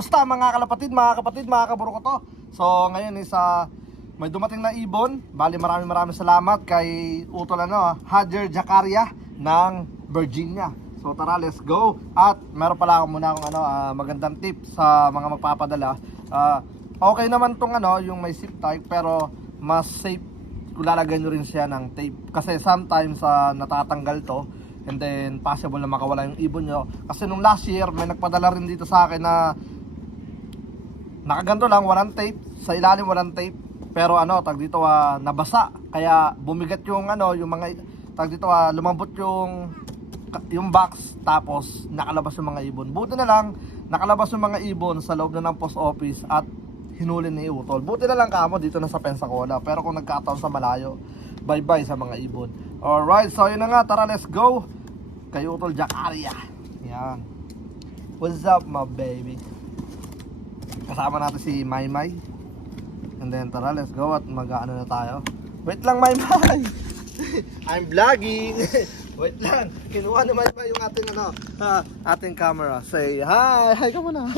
Kamusta mga kalapatid, mga kaburo ko to? So ngayon is may dumating na ibon. Bali maraming salamat kay Utol Hajer Jacaria ng Virginia. So tara, let's go. At meron pala ako muna akong magandang tip sa mga magpapadala. Okay naman tong yung may zip tie, pero mas safe kung lalagyan nyo rin siya ng tape. Kasi sometimes natatanggal to, and then possible na makawala yung ibon nyo. Kasi nung last year may nagpadala rin dito sa akin na nakaganto lang, walang tape, sa ilalim walang tape, pero tag dito nabasa, kaya bumigat yung yung mga tag dito lumambot yung box, tapos nakalabas yung mga ibon. Buti na lang nakalabas yung mga ibon sa loob na ng post office at hinuli ni Utol. Buti na lang kamo dito na sa Pensacola, pero kung nagkataon sa malayo, bye bye sa mga ibon. Alright, so yun na nga, tara, let's go kay Utol Jacaria. Yan, what's up my baby? Kasama natin si Maymay. And then tara, let's go at mag-ano na tayo. Wait lang Maymay. I'm vlogging. Wait lang, kinuha naman pa yung ating camera. Say hi, hi ka muna.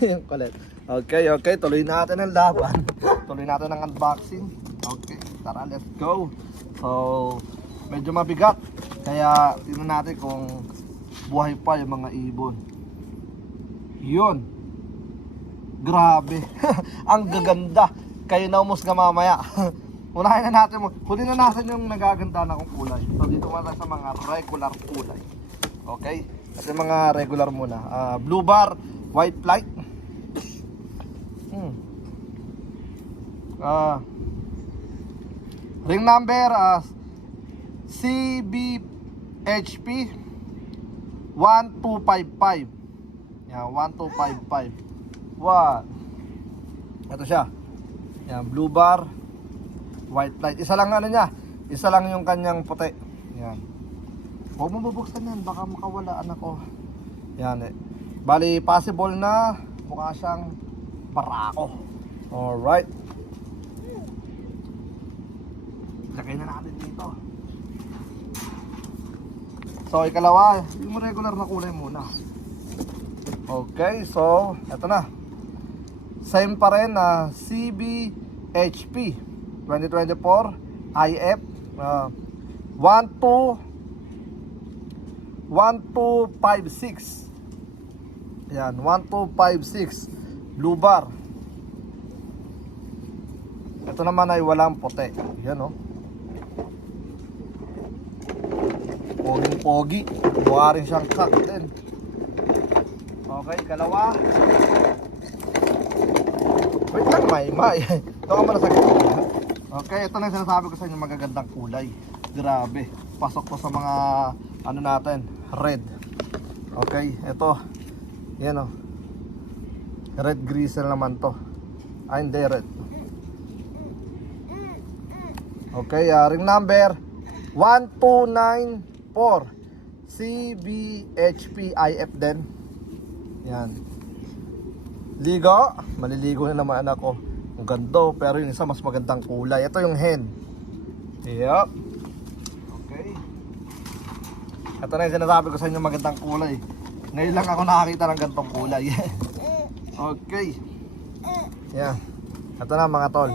Yung kulit. Okay, tuloy natin ang laban. Tuloy natin ang unboxing. Okay, tara, let's go. So, medyo mabigat, kaya tingnan natin kung buhay pa yung mga ibon. Yun. Grabe. Ang gaganda. Kayo na umusga mamaya. Unahin na natin huli na natin yung nagaganda na kong kulay. So dito muna sa mga regular kulay. Okay? At yung mga regular muna. Blue bar, white flight. Ring number CBHP 1255. Yan, 1255. What? Ito siya. Yan, blue bar, white light. Isa lang niya. Isa lang yung kanyang puti. Yan. Huwag mo bubuksan yan, baka makawala anak ko. Yan Bali, possible na mukha siyang barako. Alright. Lagay na natin dito. So, ikalawa, yung regular na kulay muna. Okay, so eto na. Same pa rin na CBHP 2024 IF 1256. Yan, 1256 blue bar. Ito naman ay walang puti. Yan Poging-pogi. Mukha rin siyang cock din. Okay, kalawa. Wait lang, May. Ito ka muna sa gitna. Okay, ito na yung sinasabi ko sa inyo, magagandang kulay. Grabe. Pasok to sa mga natin, red. Okay, ito. Yan Red grizzle naman to. Hindi, red. Okay, ring number 1294 CBHP IF din. Yan. Ligo. Maliligo na naman anak ko. Ang ganda, pero yung isa mas magandang kulay. Ito yung hen. Yup. Okay. Ito na yung sinasabi ko sa inyo, magandang kulay. Ngayon lang ako nakakita ng gantong kulay. Okay. Yan. Ito na mga tol.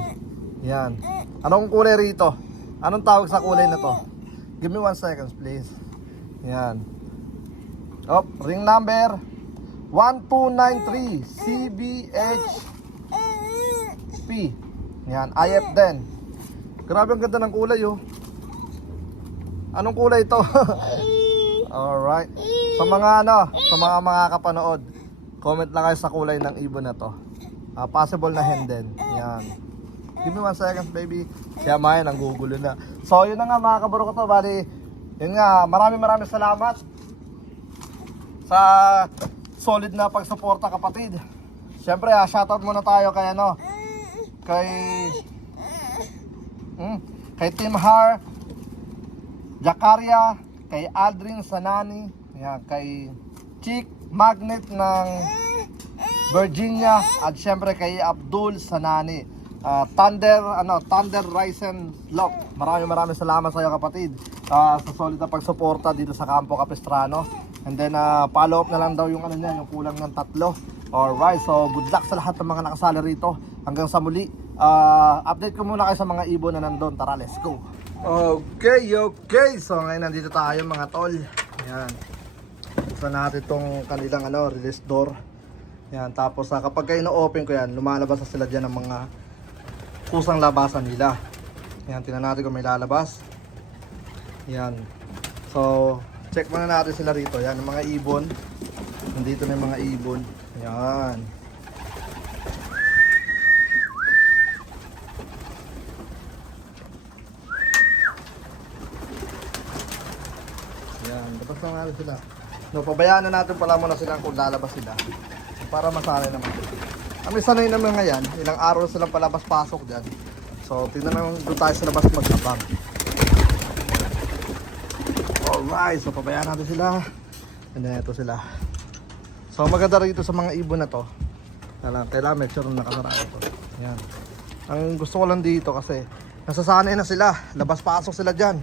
Yan. Anong kulay rito? Anong tawag sa kulay na to? Give me 1 second please. Yan. Ring number 1293 CBHP. Yan, IF din. Grabe ang ganda ng kulay Anong kulay ito? Alright. Sa mga sa mga makakapanood, comment lang kayo sa kulay ng ibon na to. Possible na hen din. Yan. Give me 1 second baby. Siya Maya nanggugulo na. So yun na nga mga kaburo ko to. Bali, yun nga, maraming salamat sa solid na pagsuporta kapatid. Siyempre shoutout muna tayo kay kay Team Har Jacaria, kay Aldrin Sanani, yan, kay Chick Magnet ng Virginia, at siyempre kay Abdul Sanani. Thunder Ryzen Lock. Maraming salamat sa iyo kapatid, sa solid na pagsuporta dito sa Campo Capistrano. And then follow up na lang daw yung ano niya, yung kulang ng 3. Alright, so good luck sa lahat ng mga nakasali rito. Hanggang sa muli. Update ko muna kayo sa mga ibon na nandun. Tara, let's go. Okay. So ngayon nandito tayo mga tol. Yan. Buksan natin itong kanilang release door. Yan. Tapos kapag kayo na-open ko yan, lumalabas na sila dyan ng mga kusang labasan nila. Yan. Tingnan natin kung may lalabas. Yan. So check muna natin sila rito. Yan. Yung mga ibon. Nandito na yung mga ibon. Yan. Yan. Labas na natin sila. No, pabayaan na natin pala muna sila kung lalabas sila. Para masanay naman. Kami sanay naman ngayon. Ilang araw silang palabas-pasok dyan. So, tingnan naman doon tayo sa labas mag-abang. Alright. So, pabayaan natin sila. And then, ito sila. So, maganda rito sa mga ibon na to. Kailangan make sure na nakasara ito. Yan. Ang gusto ko lang dito kasi nasasanay na sila. Labas-pasok sila dyan.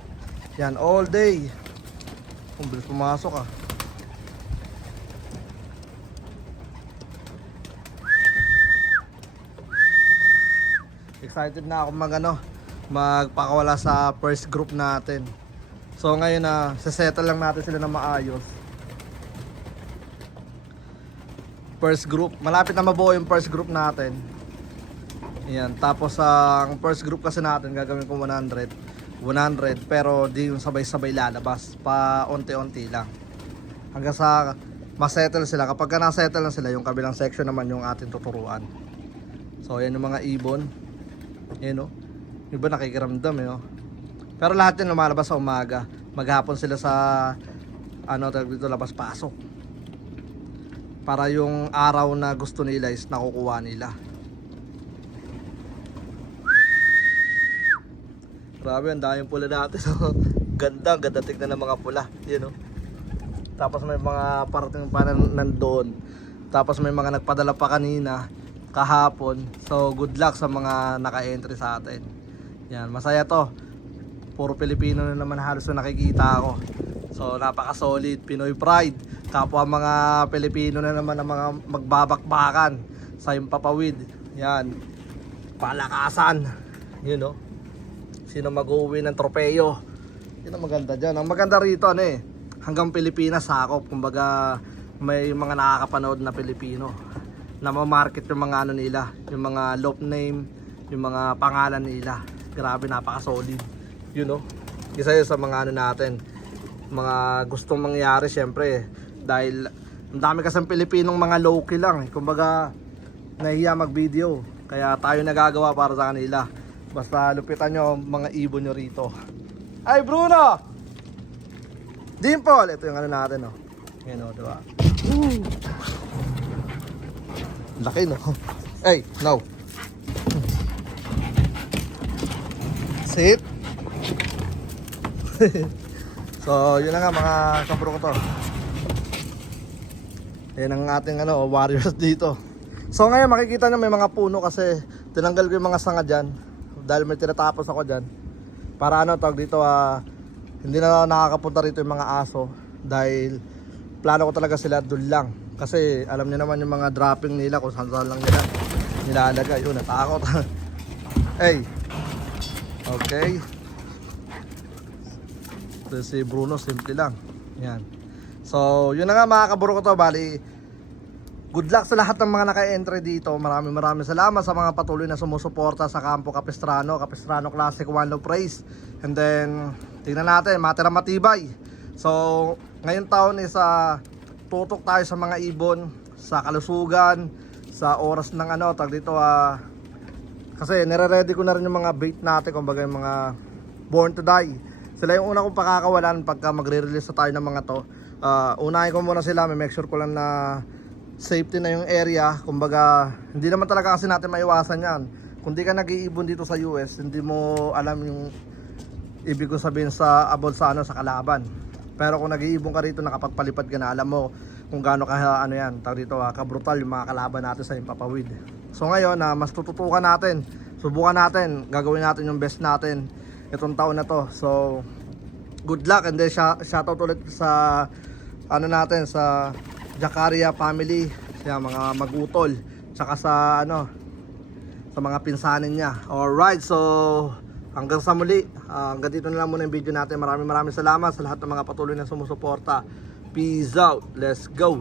Yan, all day. Kung bilis pumasok ah. Excited na ako magpakawala sa first group natin. So ngayon sesettle lang natin sila na maayos. First group, malapit na mabuo yung first group natin. Ayan, tapos ang first group kasi natin gagawin ko 100 pero di yung sabay-sabay lalabas, pa unti-unti lang. Hanggang sa masettle sila. Kapag na-settle na sila, yung kabilang section naman yung ating tuturuan. So ayan yung mga ibon. Ayan o. Yung iba nakikiramdam Pero lahat yun lumalabas sa umaga. Maghapon sila sa dito labas-pasok. Para yung araw na gusto nila is nakukuha nila. Grabe, ang daming pula natin. Ganda tignan ng mga pula. Yun Tapos may mga parating pa nandoon. Tapos may mga nagpadala pa kanina, kahapon. So good luck sa mga naka-entry sa atin. Yan, masaya to. Puro Pilipino na naman halos na nakikita ako. So napaka-solid, Pinoy pride. Kapwa mga Pilipino na naman ang mga magbabakbakan sa Himpapawid. Yan. Palakasan. Sino mag-uwi ng tropeyo. Yun ang maganda dyan. Ang maganda rito hanggang Pilipinas sakop. Kumbaga may mga nakakapanood na Pilipino na ma-market yung mga nila, yung mga loop name, yung mga pangalan nila. Grabe, napaka-solid. Isa yun sa mga natin, mga gustong mangyari syempre dahil ang dami kasing Pilipinong mga low-key lang kumbaga nahiya mag-video, kaya tayo nagagawa para sa kanila. Basta lupitan nyo mga ibon nyo rito. Ay Bruno! Dimple! Ito yung natin Yan diba? Laki Hey, no. Sit. So, yun na nga mga kabro ko to. Yan ang ating warriors dito. So ngayon makikita nyo may mga puno kasi tinanggal ko yung mga sanga dyan. Dahil may tinatapos ako dyan. Para tawag dito hindi na nakakapunta rito yung mga aso. Dahil plano ko talaga sila doon lang. Kasi alam niyo naman yung mga dropping nila kung saan lang nila nilalagay. Yun, natakot. Hey. Okay. Ito si Bruno, simple lang. Yan. So, yun na nga mga kaburo ko to. Bali, good luck sa lahat ng mga naka-entry dito. Maraming salamat sa mga patuloy na sumusuporta sa Campo Capistrano Classic One Love Race. And then, tingnan natin, matira matibay. So, ngayong taon is tutok tayo sa mga ibon, sa kalusugan, sa oras ng tag dito kasi nire-ready ko na rin yung mga bait natin, kumbaga yung mga born to die. Sila yung una kong pakakawalan pagka magre-release na tayo ng mga to. Unahin ko muna sila, may make sure ko lang na safety na yung area. Kumbaga, hindi naman talaga kasi natin maiwasan yan. Kung di ka nag-iibon dito sa US, hindi mo alam yung ibig ko sabihin sa about sa sa kalaban. Pero kung nag-iibon ka rito, nakapagpalipad ka na, alam mo kung gaano ka yan, tawag dito kabrutal yung mga kalaban natin sa Himpapawid. So ngayon, mas tututukan natin, subukan natin, gagawin natin yung best natin itong taon na to. So good luck, and then shoutout ulit sa ano natin sa Jacaria family, sa mga magutol, tsaka sa ano, sa mga pinsanin niya. Alright, so hanggang sa muli, hanggang dito na lang muna yung video natin. Maraming salamat sa lahat ng mga patuloy na sumusuporta. Peace out, let's go.